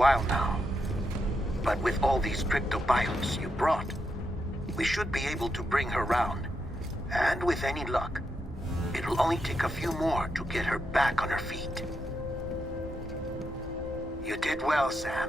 while now. But with all these cryptobiotes you brought, we should be able to bring her round. And with any luck, it'll only take a few more to get her back on her feet. You did well, Sam.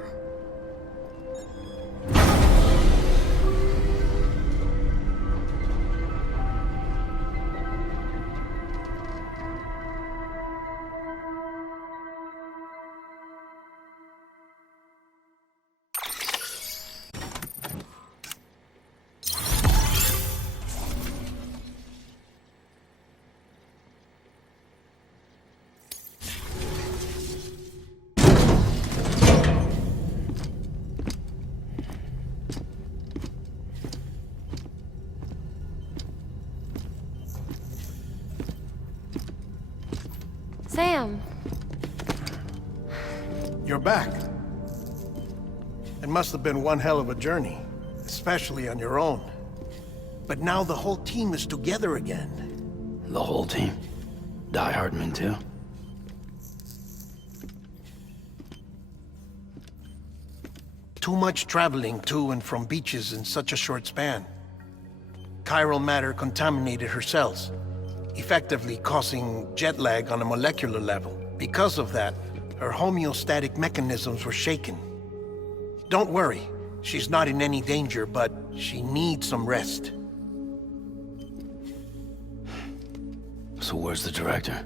Sam! You're back. It must have been one hell of a journey, especially on your own. But now the whole team is together again. The whole team? Die Hardman too? Too much traveling to and from beaches in such a short span. Chiral matter contaminated her cells, effectively causing jet lag on a molecular level. Because of that, her homeostatic mechanisms were shaken. Don't worry, she's not in any danger, but she needs some rest. So where's the director?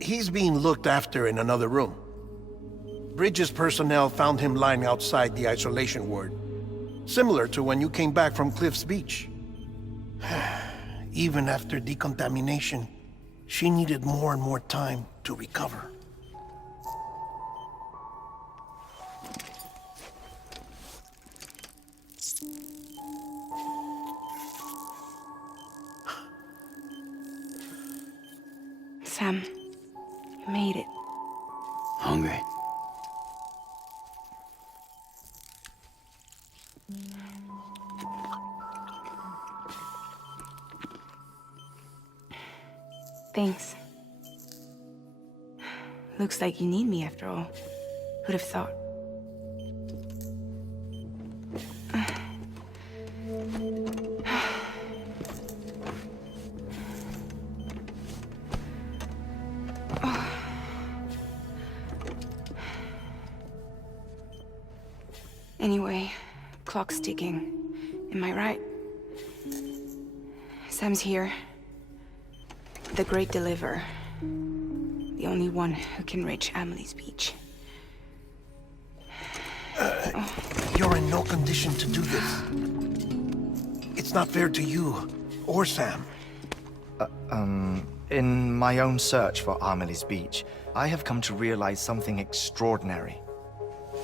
He's being looked after in another room. Bridges personnel found him lying outside the isolation ward, similar to when you came back from Cliff's Beach. Even after decontamination, she needed more and more time to recover. Sam, you made it. Hungry? Thanks. Looks like you need me after all. Who'd have thought? Anyway, clock's ticking. Am I right? Sam's here. The Great Deliverer. The only one who can reach Amelie's Beach. You're in no condition to do this. It's not fair to you, or Sam. In my own search for Amelie's Beach, I have come to realize something extraordinary.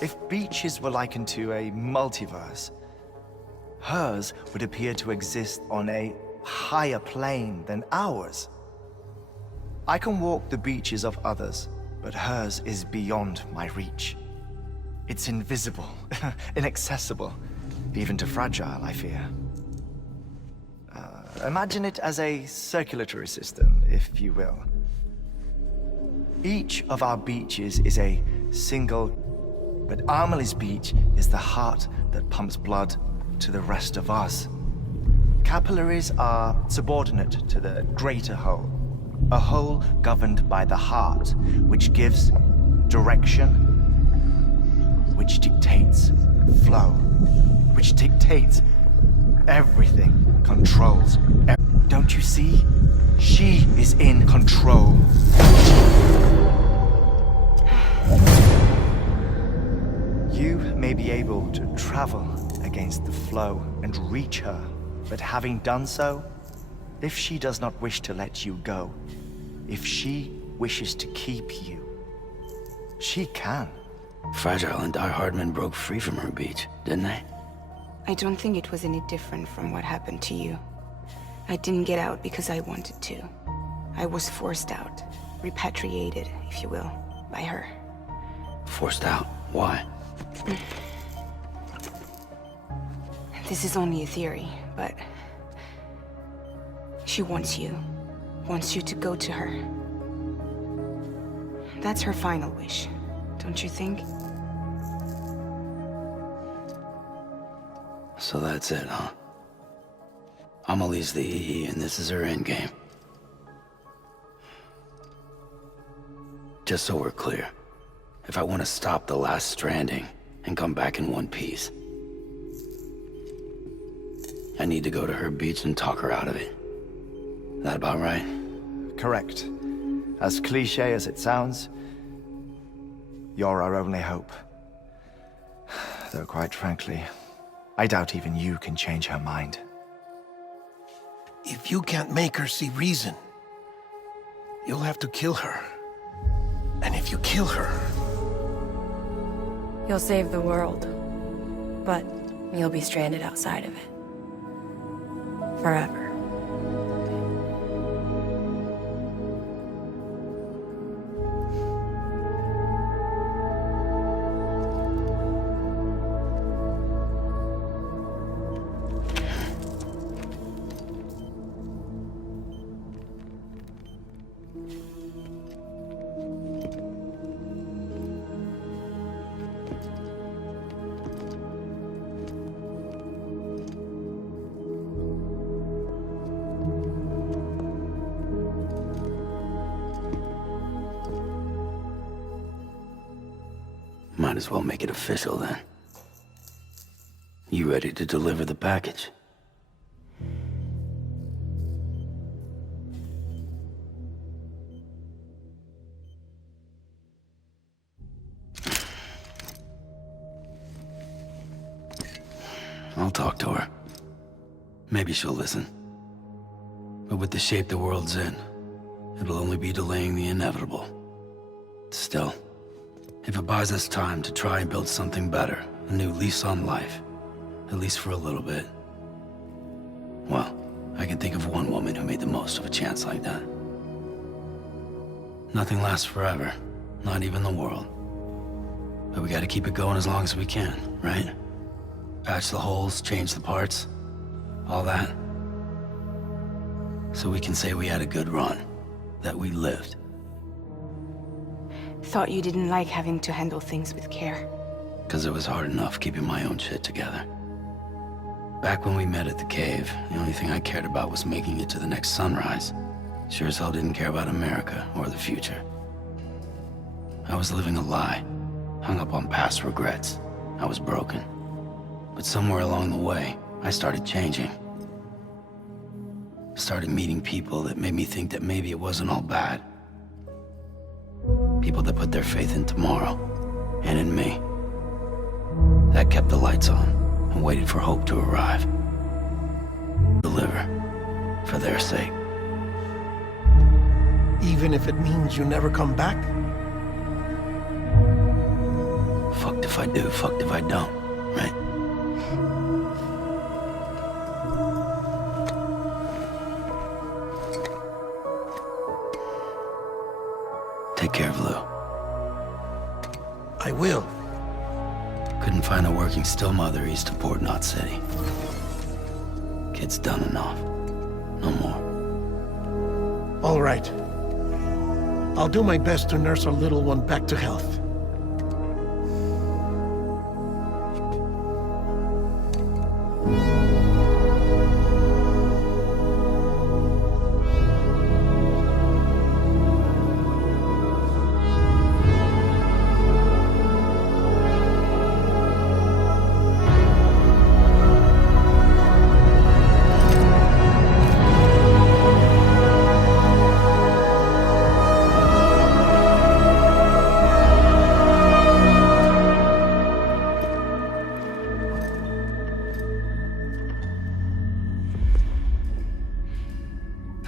If beaches were likened to a multiverse, hers would appear to exist on a higher plane than ours. I can walk the beaches of others, but hers is beyond my reach. It's invisible, inaccessible, even to fragile, I fear. Imagine it as a circulatory system, if you will. Each of our beaches is a single, but Amelie's Beach is the heart that pumps blood to the rest of us. Capillaries are subordinate to the greater whole, a whole governed by the heart, which gives direction, which dictates flow, which dictates everything, controls. Don't you see? She is in control. You may be able to travel against the flow and reach her, but having done so, if she does not wish to let you go, if she wishes to keep you, she can. Fragile and Die Hardman broke free from her beach, didn't they? I don't think it was any different from what happened to you. I didn't get out because I wanted to. I was forced out, repatriated, if you will, by her. Forced out? Why? This is only a theory, but she wants you to go to her. That's her final wish, don't you think? So that's it, huh? Amelie's the EE, and this is her endgame. Just so we're clear, if I want to stop the last Stranding and come back in one piece, I need to go to her beach and talk her out of it. That about right? Correct. As cliche as it sounds, you're our only hope. Though quite frankly, I doubt even you can change her mind. If you can't make her see reason, you'll have to kill her. And if you kill her... You'll save the world, but you'll be stranded outside of it. Forever. Might as well make it official then. You ready to deliver the package? I'll talk to her. Maybe she'll listen. But with the shape the world's in, it'll only be delaying the inevitable. Still, if it buys us time to try and build something better, a new lease on life, at least for a little bit, well, I can think of one woman who made the most of a chance like that. Nothing lasts forever, not even the world. But we gotta keep it going as long as we can, right? Patch the holes, change the parts, all that. So we can say we had a good run, that we lived. Thought you didn't like having to handle things with care. 'Cause it was hard enough keeping my own shit together. Back when we met at the cave, the only thing I cared about was making it to the next sunrise. Sure as hell didn't care about America or the future. I was living a lie, hung up on past regrets. I was broken. But somewhere along the way, I started changing. Started meeting people that made me think that maybe it wasn't all bad. People that put their faith in tomorrow, and in me. That kept the lights on, and waited for hope to arrive. Deliver, for their sake. Even if it means you never come back? Fucked if I do, fucked if I don't, right? Take care of Lou. I will. Couldn't find a working still mother east of Port Knot City. Kid's done enough. No more. All right. I'll do my best to nurse our little one back to health.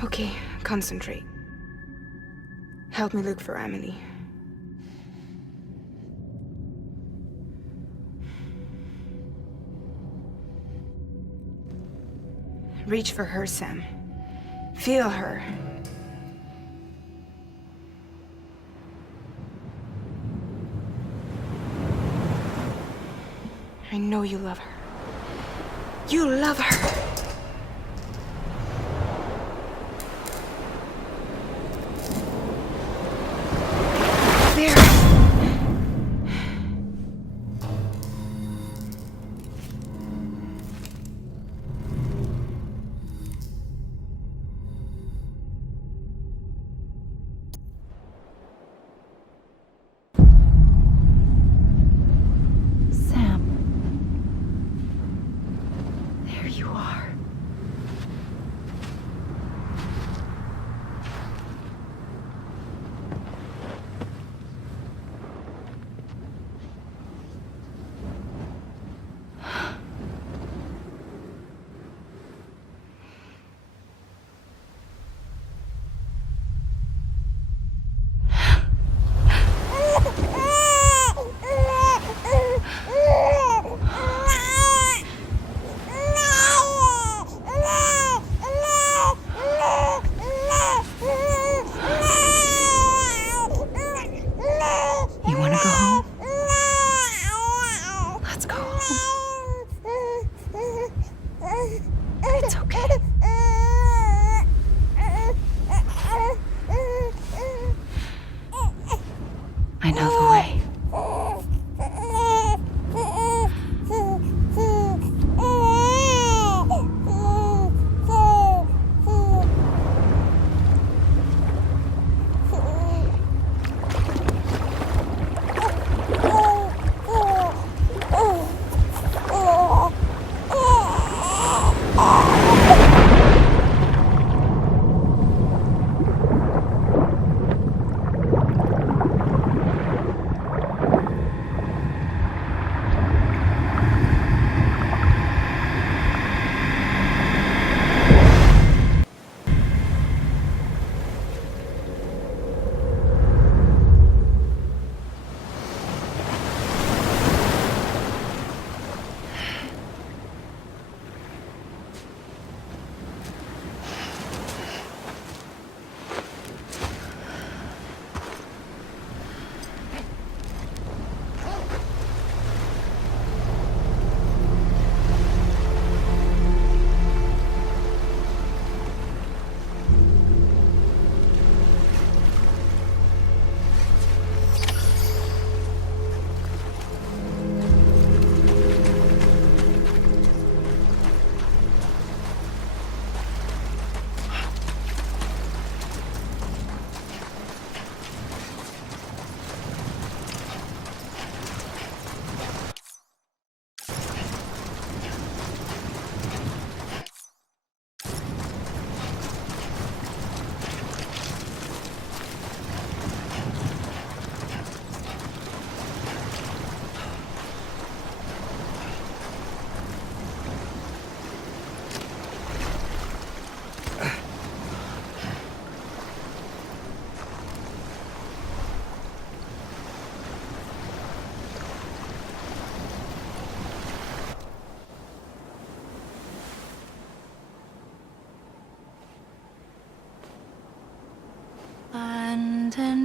Okay, concentrate. Help me look for Amelie. Reach for her, Sam. Feel her. I know you love her. You love her! There!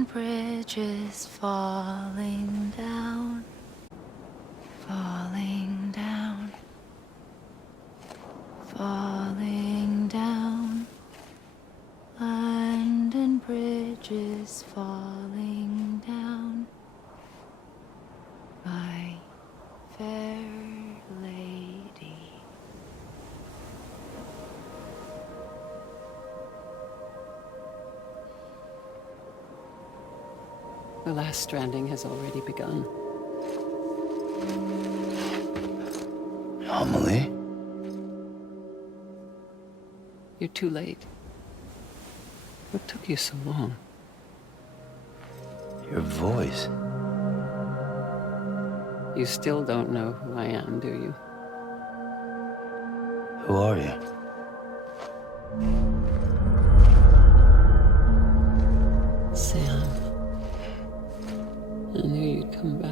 and bridges falling down, falling down, falling down. London Bridge is falling down, my fair lady. The last stranding has already begun. Amelie? You're too late. What took you so long? Your voice. You still don't know who I am, do you? Who are you? Sam. I knew you'd come back.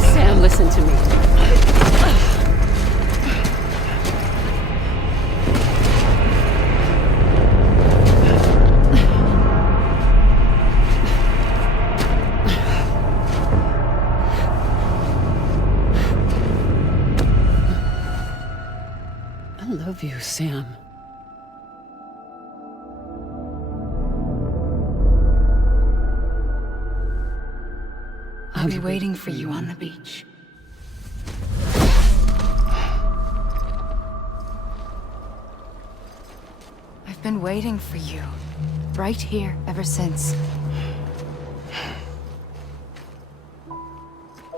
Sam, listen to me. I love you, Sam. I'll be waiting for you on the beach. I've been waiting for you, right here, ever since.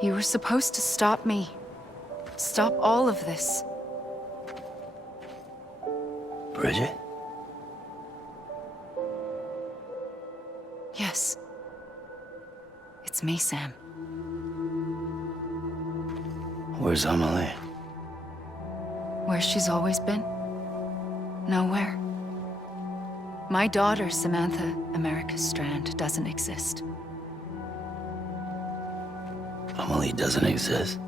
You were supposed to stop me. Stop all of this. Bridget? Yes. It's me, Sam. Where's Amelie? Where she's always been? Nowhere. My daughter, Samantha America Strand, doesn't exist. Amelie doesn't exist.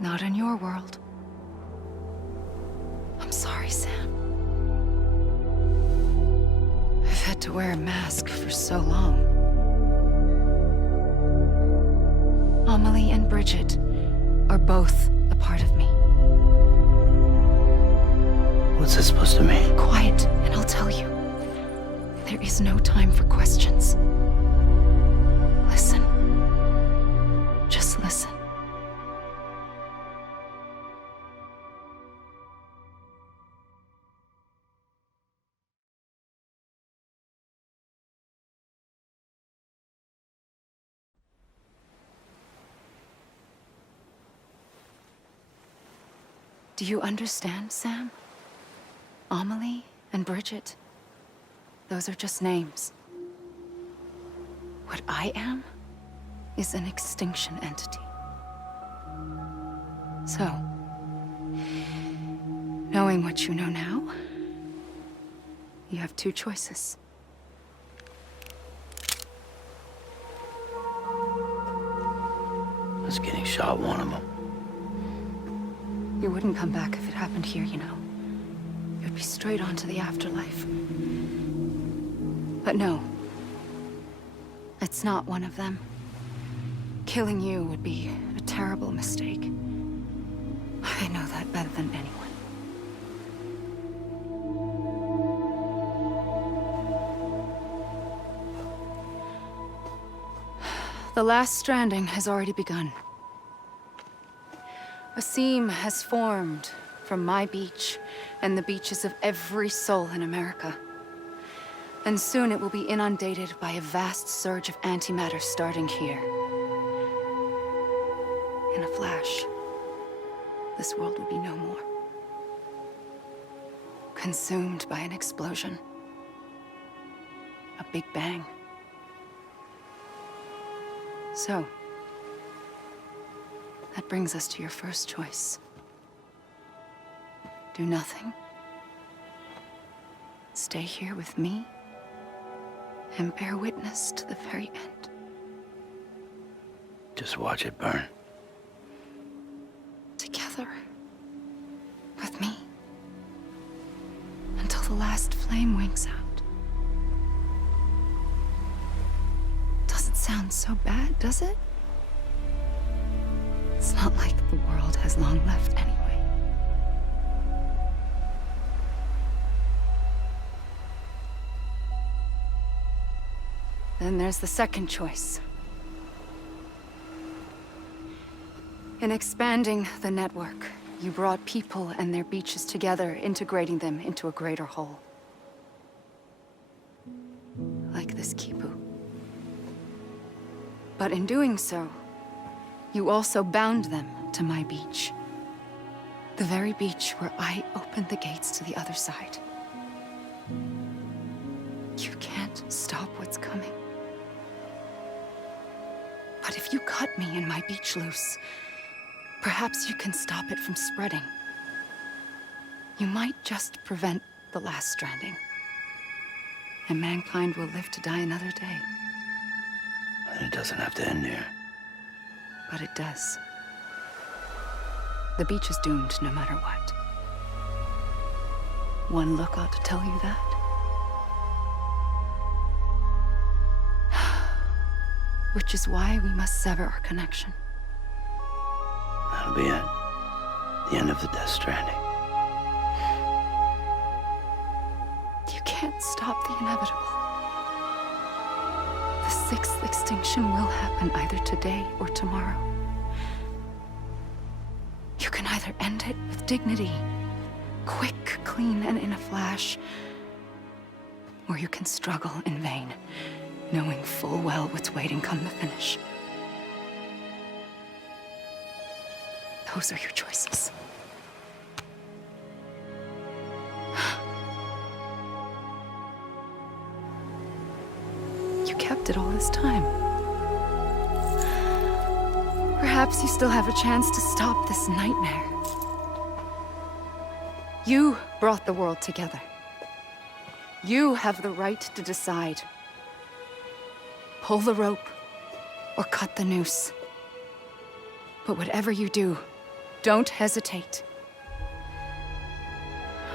Not in your world. I'm sorry, Sam. I've had to wear a mask for so long. Amelie and Bridget are both a part of me. What's this supposed to mean? Quiet, and I'll tell you. There is no time for questions. Listen. Just listen. Do you understand, Sam? Amelie and Bridget, those are just names. What I am is an extinction entity. So, knowing what you know now, you have two choices. Us getting shot, one of them. You wouldn't come back if it happened here, you know. You'd be straight on to the afterlife. But no. It's not one of them. Killing you would be a terrible mistake. I know that better than anyone. The last stranding has already begun. A seam has formed from my beach and the beaches of every soul in America. And soon it will be inundated by a vast surge of antimatter starting here. In a flash, this world will be no more. Consumed by an explosion. A big bang. So, that brings us to your first choice. Do nothing. Stay here with me and bear witness to the very end. Just watch it burn. Together. With me. Until the last flame winks out. Doesn't sound so bad, does it? It's not like the world has long left anyway. Then there's the second choice. In expanding the network, you brought people and their beaches together, integrating them into a greater whole. Like this Kipu. But in doing so, you also bound them to my beach. The very beach where I opened the gates to the other side. You can't stop what's coming. But if you cut me and my beach loose, perhaps you can stop it from spreading. You might just prevent the last stranding. And mankind will live to die another day. And it doesn't have to end here. But it does. The beach is doomed no matter what. One look ought to tell you that. Which is why we must sever our connection. That'll be it. The end of the Death Stranding. You can't stop the inevitable. The sixth extinction will happen either today or tomorrow. You can either end it with dignity, quick, clean, and in a flash, or you can struggle in vain, knowing full well what's waiting come the finish. Those are your choices. You kept it all this time. Perhaps you still have a chance to stop this nightmare. You brought the world together. You have the right to decide. Pull the rope or cut the noose. But whatever you do, don't hesitate.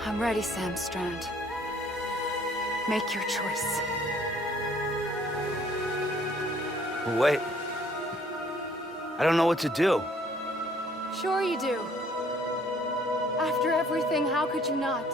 I'm ready, Sam Strand. Make your choice. Wait. I don't know what to do. Sure you do. After everything, how could you not?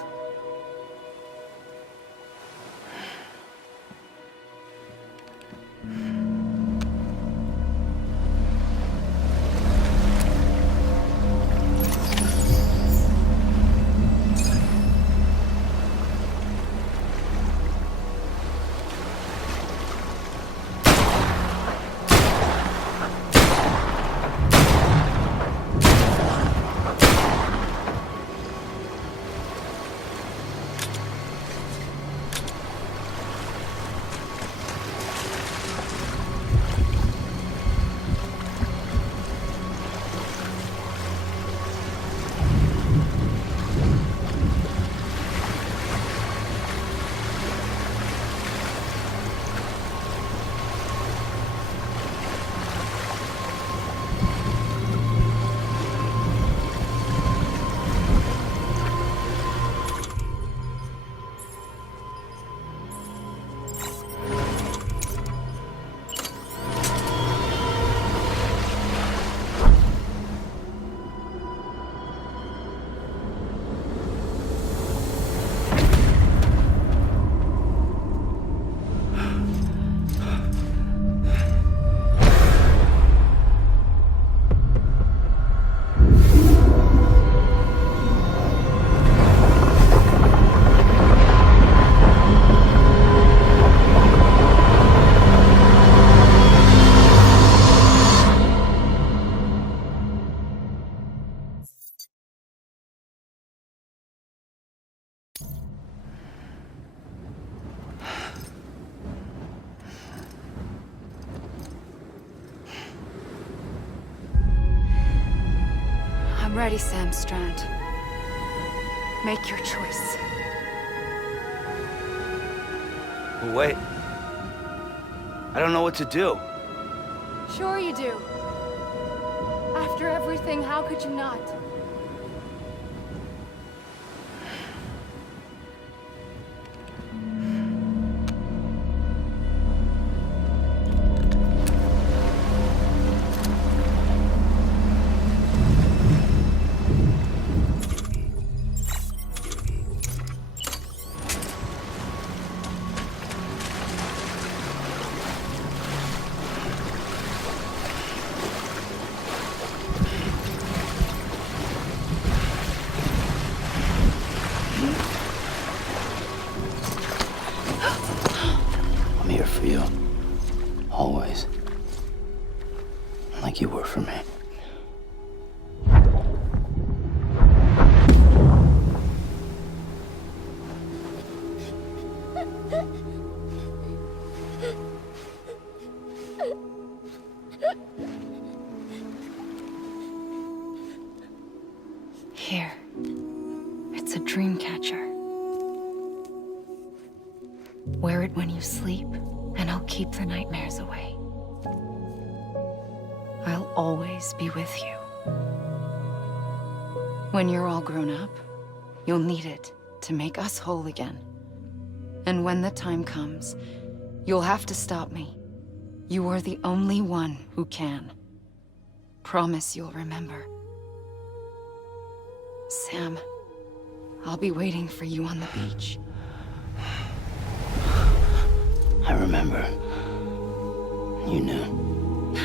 ready, Sam Strand. Make your choice. Wait. I don't know what to do. Sure you do. After everything, how could you not? I'm here for you. Always. Like you were for me. Here. It's a dream catcher. Wear it when you sleep, and I'll keep the nightmares away. I'll always be with you. When you're all grown up, you'll need it to make us whole again. And when the time comes, you'll have to stop me. You are the only one who can. Promise you'll remember. Sam, I'll be waiting for you on the beach. I remember. You knew.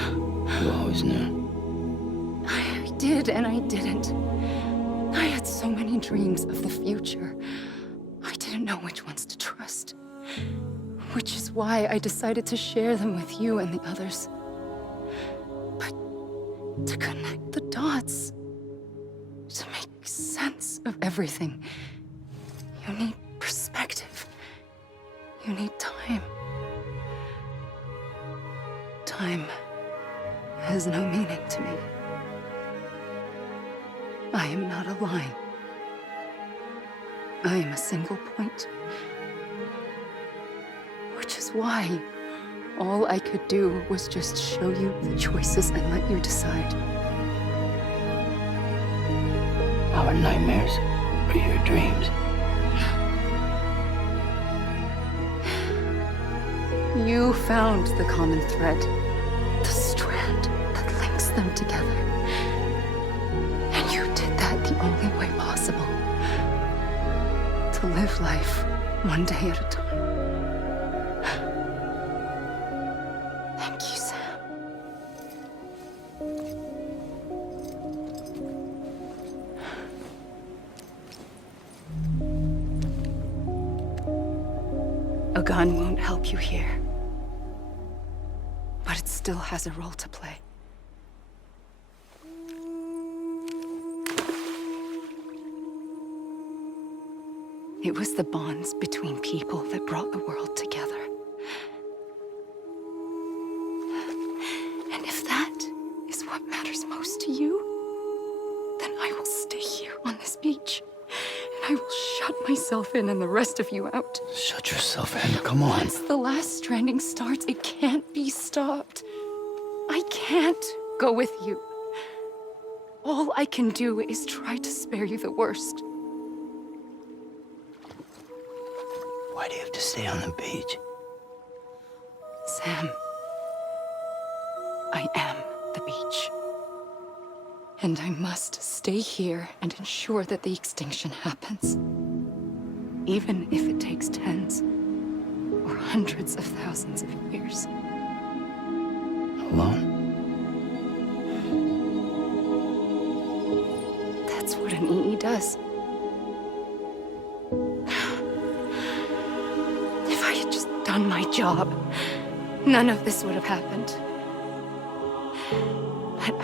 You always knew. I did and I didn't. I had so many dreams of the future. I didn't know which ones to trust. Which is why I decided to share them with you and the others. But to connect the dots, to make sense of everything, you need perspective. You need time. Time has no meaning to me. I am not a line. I am a single point. Which is why all I could do was just show you the choices and let you decide. Our nightmares are your dreams. You found the common thread, the strand that links them together. And you did that the only way possible. To live life one day at a time. Thank you, Sam. A gun won't help you here. But it still has a role to play. It was the bonds between people that brought the world together. And if that is what matters most to you, then I will stay here on this beach. And I will shut myself in and the rest of you out. Shut yourself in, come on. Once the last stranding starts, it can't be stopped. I can't go with you. All I can do is try to spare you the worst. Why do you have to stay on the beach? Sam, I am the beach. And I must stay here and ensure that the extinction happens. Even if it takes tens or hundreds of thousands of years. Alone? That's what an EE does. If I had just done my job, none of this would have happened. But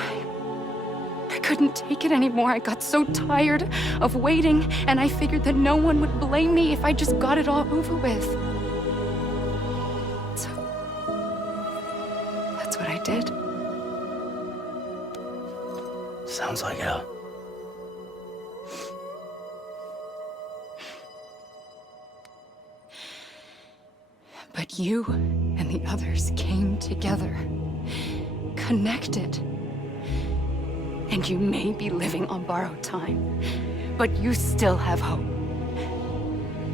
I couldn't take it anymore. I got so tired of waiting, and I figured that no one would blame me if I just got it all over with. So, that's what I did. Sounds like a But you and the others came together, connected. And you may be living on borrowed time, but you still have hope.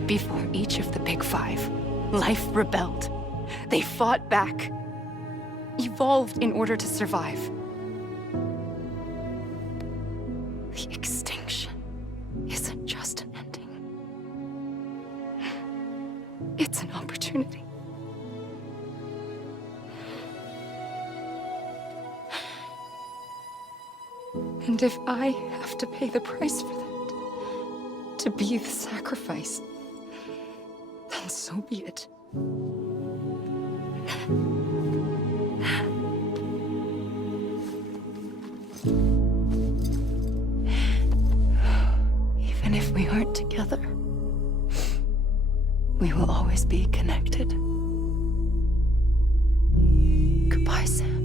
Before each of the Big Five, life rebelled. They fought back, evolved in order to survive. The extinction isn't just an ending. It's an opportunity. And if I have to pay the price for that, to be the sacrifice, then so be it. Even if we aren't together, we will always be connected. Goodbye, Sam.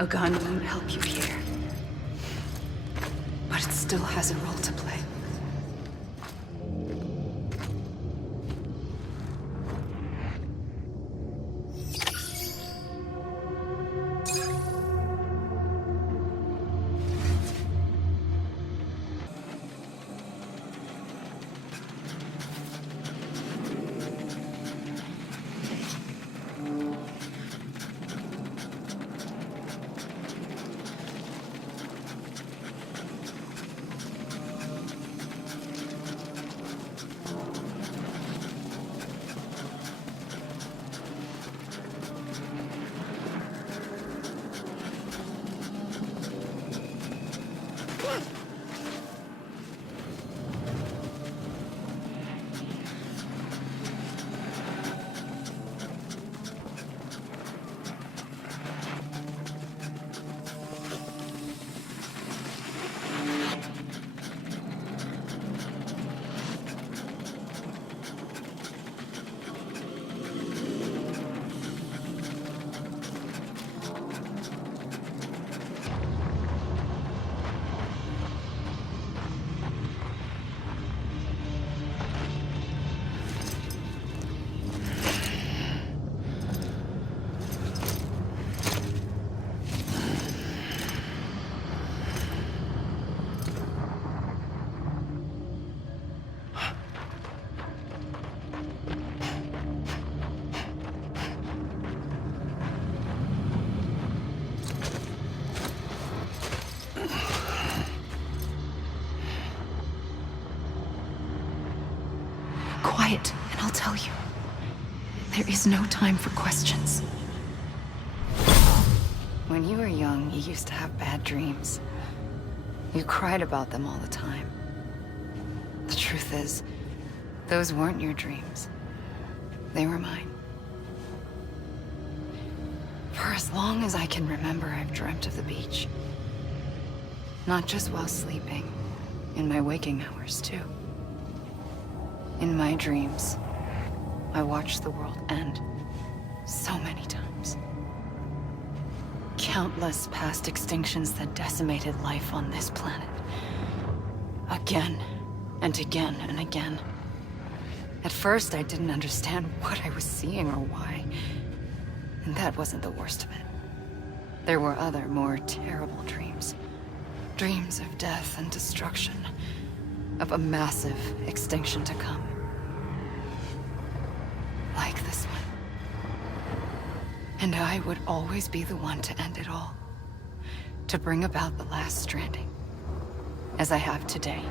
A gun won't help you here. But it still has a role to play. Quiet, and I'll tell you. There is no time for questions. When you were young, you used to have bad dreams. You cried about them all the time. The truth is, those weren't your dreams. They were mine. For as long as I can remember, I've dreamt of the beach. Not just while sleeping, in my waking hours, too. In my dreams, I watched the world end so many times. Countless past extinctions that decimated life on this planet. Again, and again, and again. At first, I didn't understand what I was seeing or why. And that wasn't the worst of it. there were other, more terrible dreams. Dreams of death and destruction. Of a massive extinction to come. Like this one. And I would always be the one to end it all. To bring about the last stranding. As I have today.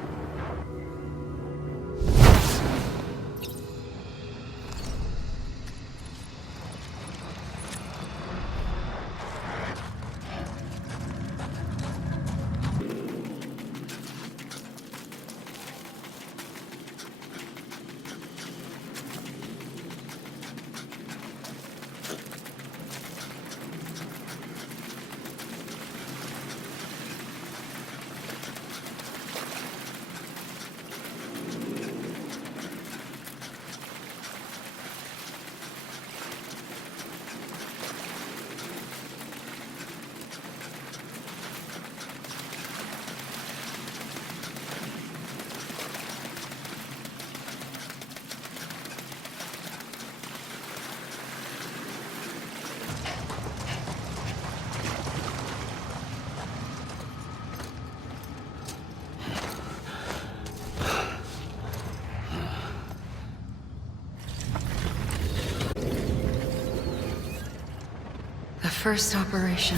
The first operation,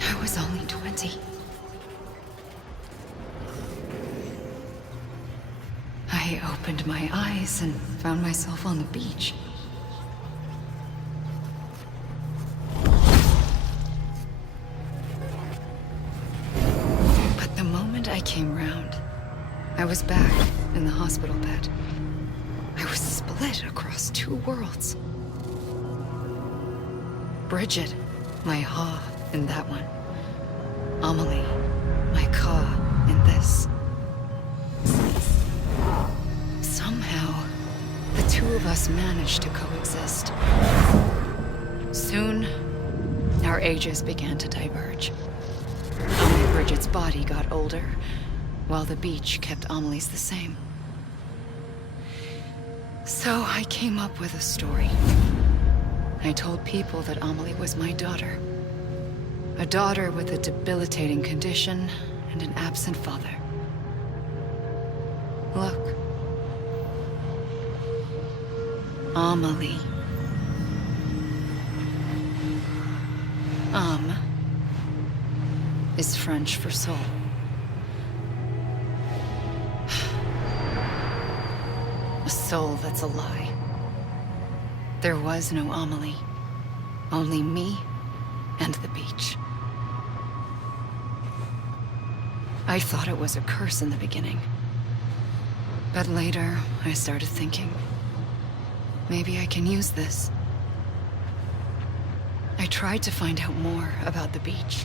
I was only 20. I opened my eyes and found myself on the beach. But the moment I came round, I was back in the hospital bed. I was split across two worlds. Bridget, my Ha in that one. Amelie, my Ka in this. Somehow, the two of us managed to coexist. Soon, our ages began to diverge. Only Bridget's body got older, while the beach kept Amelie's the same. So I came up with a story. I told people that Amelie was my daughter. A daughter with a debilitating condition and an absent father. Look. Amelie. Âme is French for soul. A soul that's a lie. There was no Amelie. Only me and the beach. I thought it was a curse in the beginning. But later, I started thinking, maybe I can use this. I tried to find out more about the beach.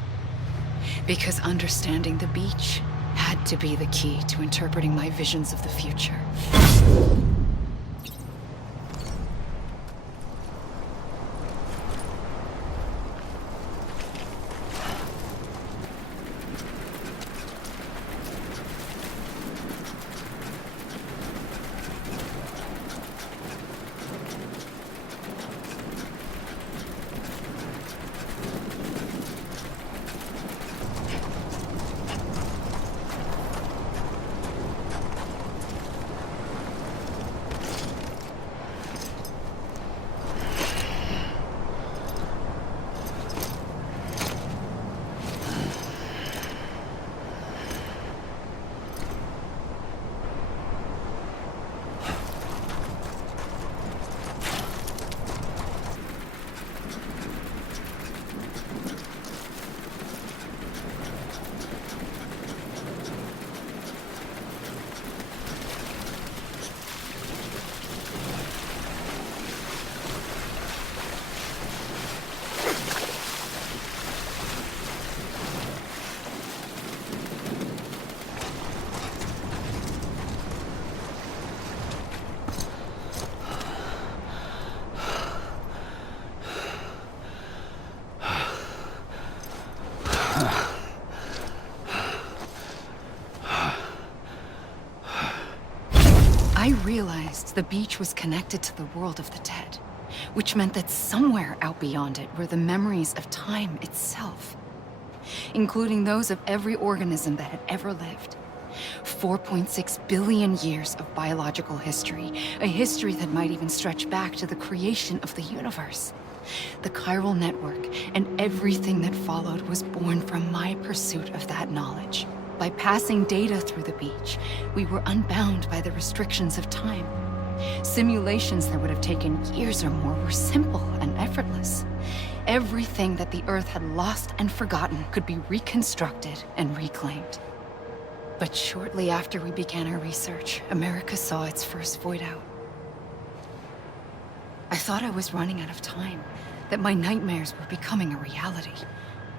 Because understanding the beach had to be the key to interpreting my visions of the future. I realized the beach was connected to the world of the dead. which meant that somewhere out beyond it were the memories of time itself, including those of every organism that had ever lived. 4.6 billion years of biological history, a history that might even stretch back to the creation of the universe. The chiral network and everything that followed was born from my pursuit of that knowledge. By passing data through the beach, we were unbound by the restrictions of time. Simulations that would have taken years or more were simple and effortless. Everything that the Earth had lost and forgotten could be reconstructed and reclaimed. But shortly after we began our research, America saw its first void out. I thought I was running out of time, that my nightmares were becoming a reality.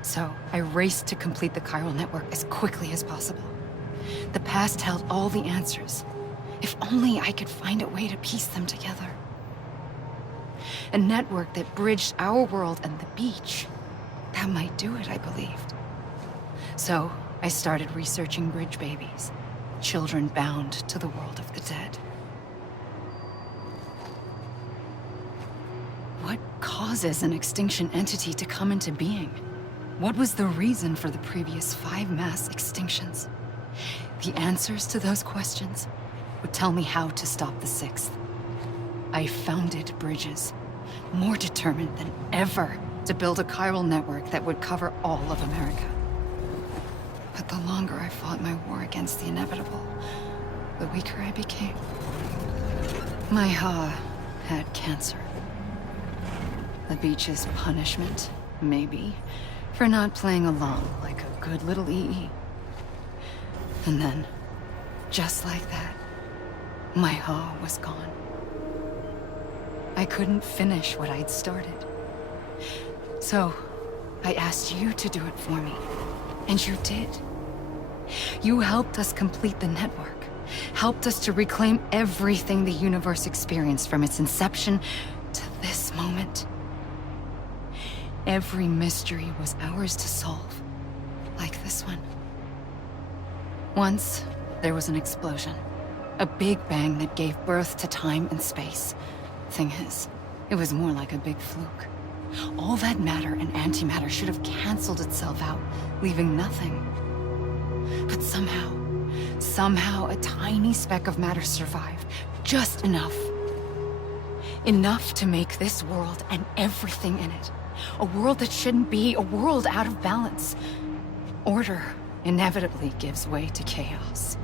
So I raced to complete the chiral network as quickly as possible. The past held all the answers. If only I could find a way to piece them together. A network that bridged our world and the beach. That might do it, I believed. So I started researching bridge babies, children bound to the world of the dead. What causes an extinction entity to come into being? What was the reason for the previous 5 mass extinctions? The answers to those questions would tell me how to stop the 6th. I founded bridges, more determined than ever to build a chiral network that would cover all of America. But the longer I fought my war against the inevitable, the weaker I became. My Ha had cancer. The beach's punishment, maybe, for not playing along like a good little EE. And then, just like that, my Ha was gone. I couldn't finish what I'd started. So, I asked you to do it for me. And you did. You helped us complete the network. Helped us to reclaim everything the universe experienced from its inception to this moment. Every mystery was ours to solve. Like this one. Once, there was an explosion. A big bang that gave birth to time and space. Thing is, it was more like a big fluke. All that matter and antimatter should have canceled itself out, leaving nothing. But somehow a tiny speck of matter survived. Just enough. Enough to make this world and everything in it. A world that shouldn't be, a world out of balance. Order inevitably gives way to chaos.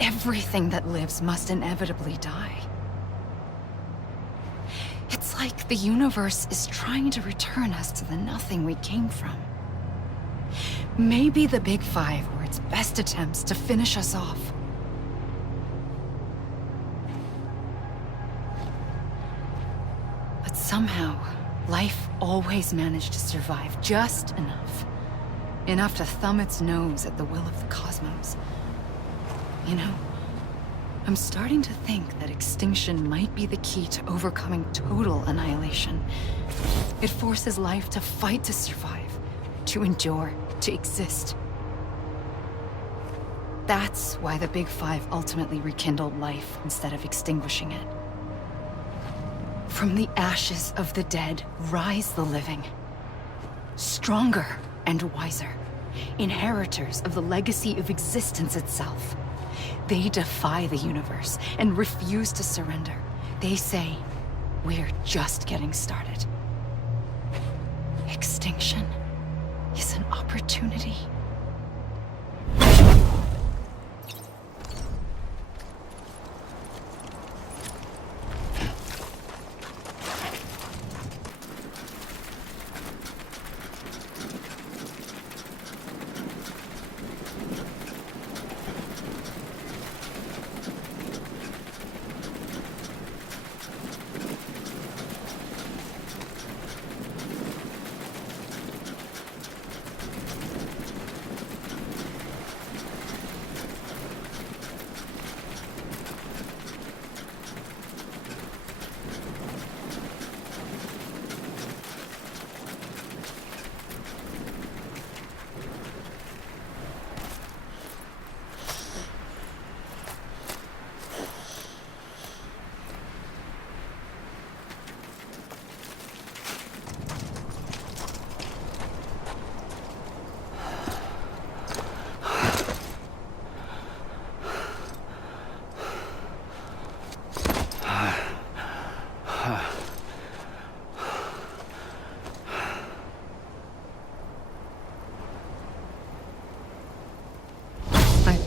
Everything that lives must inevitably die. It's like the universe is trying to return us to the nothing we came from. Maybe the Big Five were its best attempts to finish us off. But somehow, life always managed to survive just enough. Enough to thumb its nose at the will of the cosmos. You know, I'm starting to think that extinction might be the key to overcoming total annihilation. It forces life to fight to survive, to endure, to exist. That's why the Big Five ultimately rekindled life instead of extinguishing it. From the ashes of the dead rise the living. Stronger and wiser. Inheritors of the legacy of existence itself. They defy the universe and refuse to surrender. They say, we're just getting started. Extinction is an opportunity.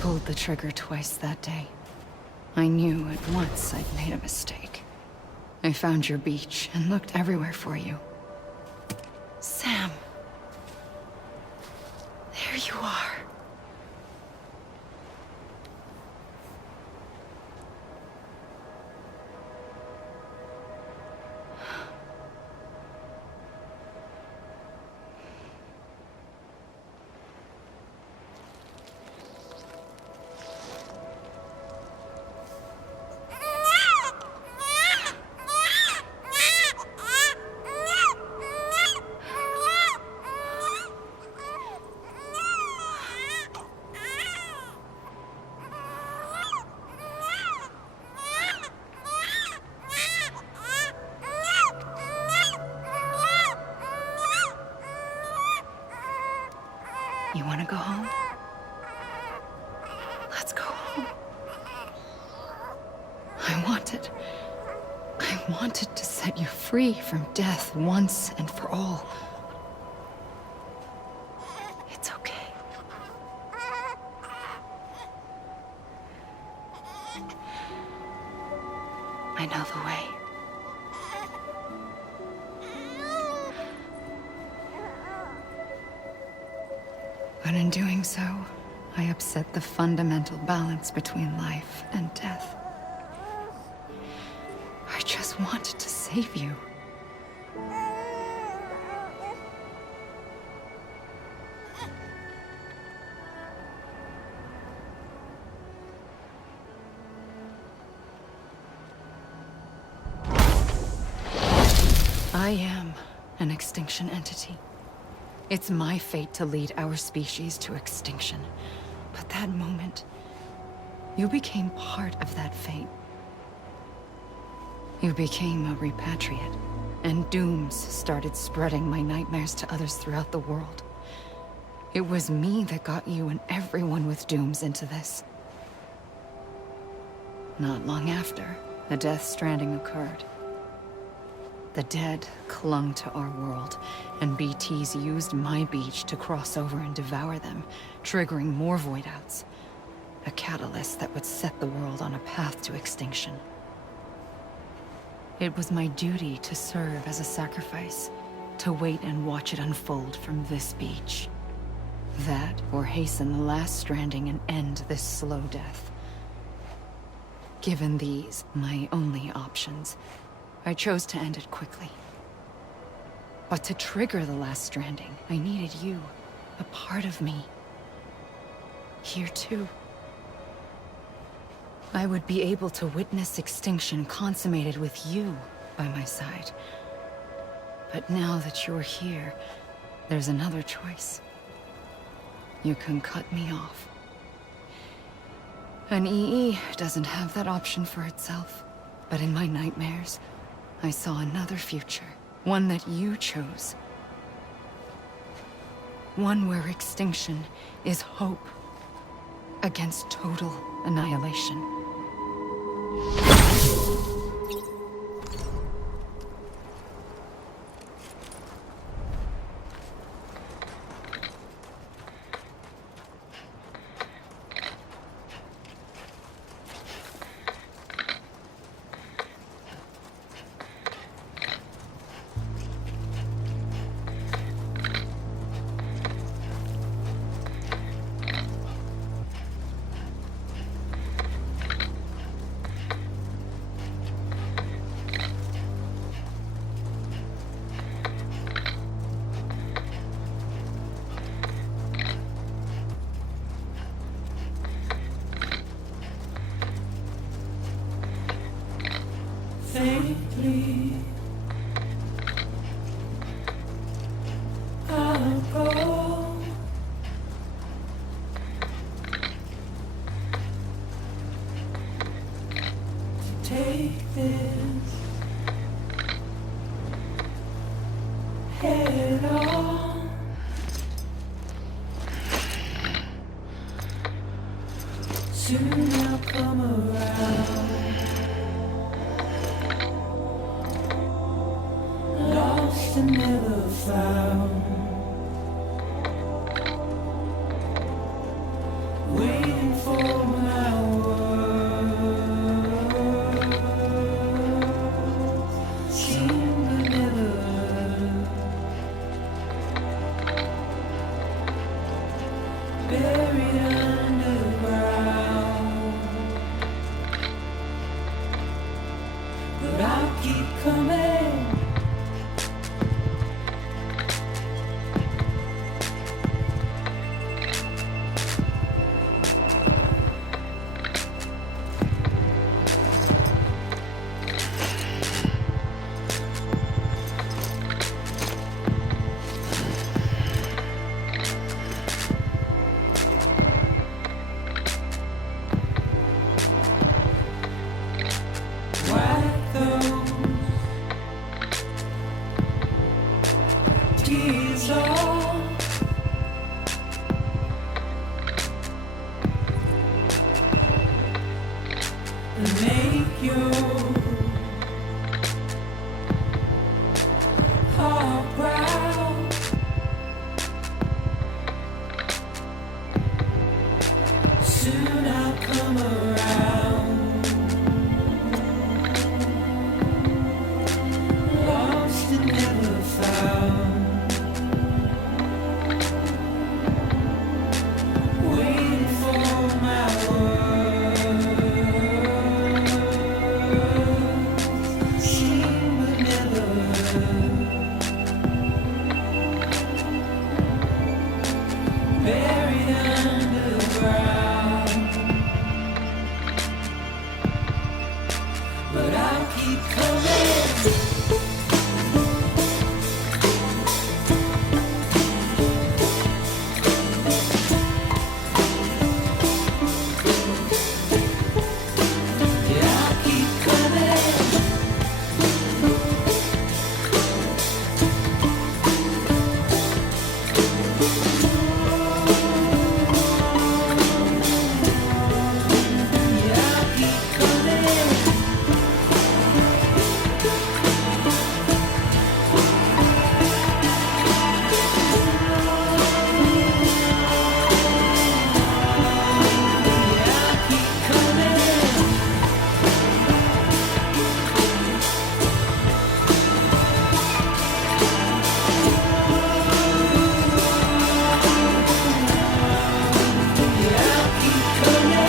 pulled the trigger twice that day. I knew at once I'd made a mistake. I found your beach and looked everywhere for you. Sam. There you are. You want to go home? Let's go home. I wanted to set you free from death once and for all. It's okay. I know the way. But in doing so, I upset the fundamental balance between life and death. I just wanted to save you. I am an extinction entity. It's my fate to lead our species to extinction. But that moment, you became part of that fate. You became a repatriate, and dooms started spreading my nightmares to others throughout the world. It was me that got you and everyone with dooms into this. Not long after, the Death Stranding occurred. The dead clung to our world, and BTs used my beach to cross over and devour them, triggering more void-outs. A catalyst that would set the world on a path to extinction. It was my duty to serve as a sacrifice, to wait and watch it unfold from this beach. That, or hasten the last stranding and end this slow death. Given these, my only options, I chose to end it quickly. But to trigger the last stranding, I needed you, a part of me. Here too. I would be able to witness extinction consummated with you by my side. But now that you're here, there's another choice. You can cut me off. An EE doesn't have that option for itself. But in my nightmares, I saw another future. One that you chose. One where extinction is hope against total annihilation. Safely, I'll go. To take this head on. Soon I'll come around. Lost and never found, waiting for tears off. And make your heart proud. Soon I'll come around. Lost and never found. Waiting for my words. Seen but never heard. Buried underground. But I'll keep coming. Yeah, I'll keep coming. Yeah, I'll keep coming. Yeah, I'll keep coming. Yeah, I'll keep coming. Yeah, I'll keep coming. Yeah, I'll keep coming.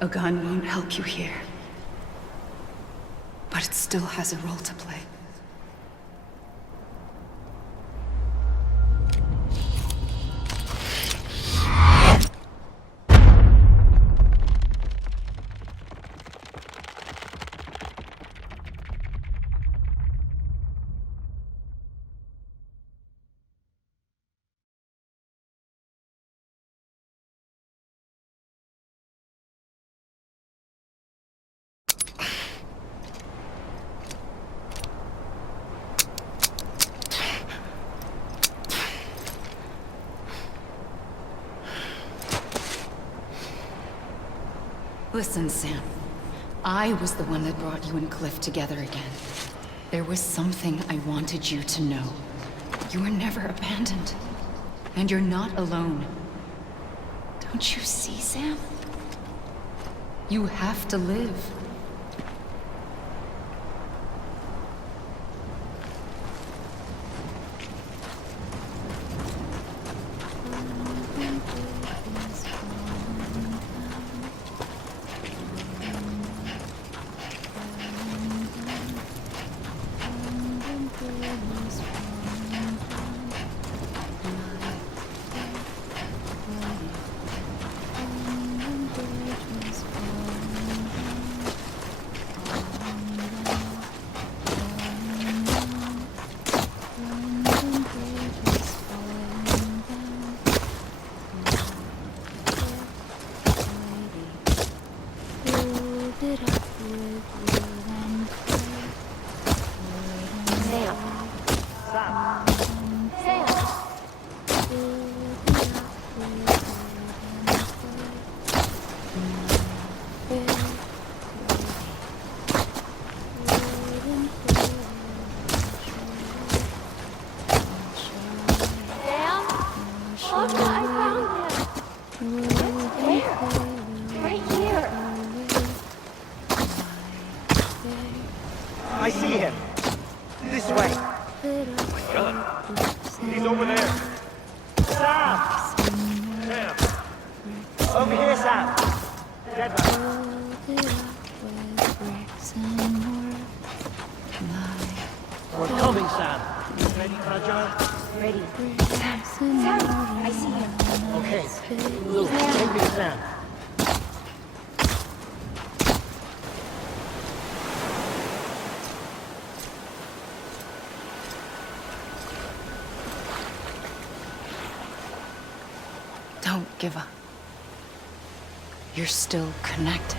A gun won't help you here. But it still has a role to play. Listen, Sam. I was the one that brought you and Cliff together again. There was something I wanted you to know. You were never abandoned. And you're not alone. Don't you see, Sam? You have to live. I see him. This way. He's over there. Sam! Sam! Over here, Sam! Dead man. We're coming, Sam. Ready, Fragile? Ready. Sam, I see him. Okay. Luke, take me to Sam. Don't give up. You're still connected.